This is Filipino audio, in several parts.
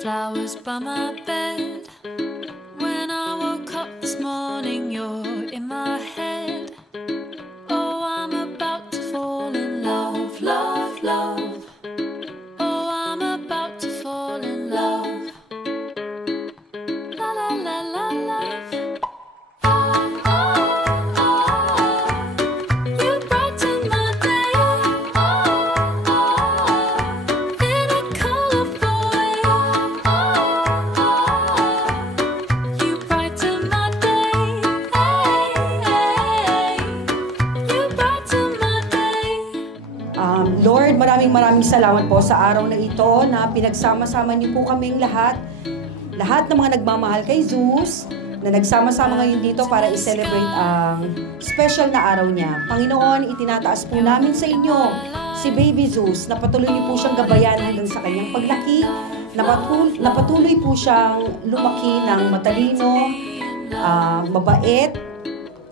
flowers by my bed. When I woke up this morning, you're in my head. Oh, I'm about to fall in love, love, love. Oh, I'm about to fall in love. La la la la love. Lord, maraming salamat po sa araw na ito na pinagsama-sama niyo po kaming lahat ng mga nagmamahal kay Zeus na nagsama-sama ngayon dito para i-celebrate ang special na araw niya. Panginoon, itinataas po namin sa inyo si Baby Zeus na patuloy niyo po siyang gabayan hanggang sa kanyang paglaki, na patuloy po siyang lumaki ng matalino, mabait,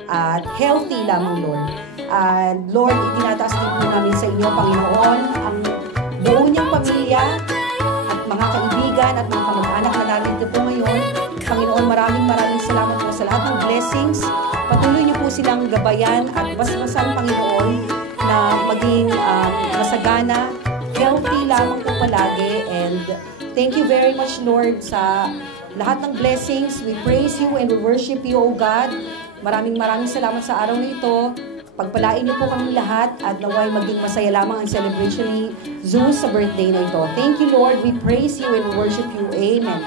at healthy lamang, Lord. And Lord, itinataas din po namin sa inyo, Panginoon, ang buo niyang pamilya at mga kaibigan at mga kamag-anak na narito po ngayon. Panginoon, maraming salamat po sa lahat ng blessings. Patuloy niyo po silang gabayan at basbasan, Panginoon, na maging masagana, healthy lamang po palagi. And thank you very much, Lord, sa lahat ng blessings. We praise you and we worship you, O God. Maraming salamat sa araw na ito. Pagpalain niyo po kami lahat at naway maging masaya lamang ang celebration ni Zeus sa birthday na ito. Thank you, Lord. We praise you and worship you. Amen.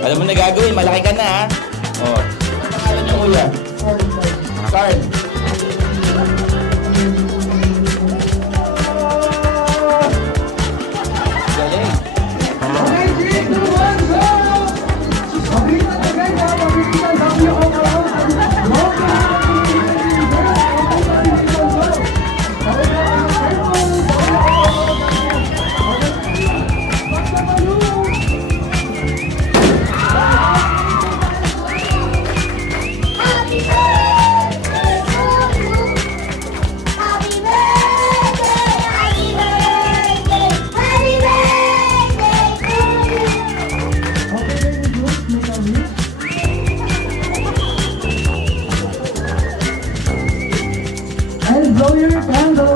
Alam mo na gagawin, malaki ka na ha. Oh. Ano pangalan niyo, kuya? Carl. Galing. Blow your candle.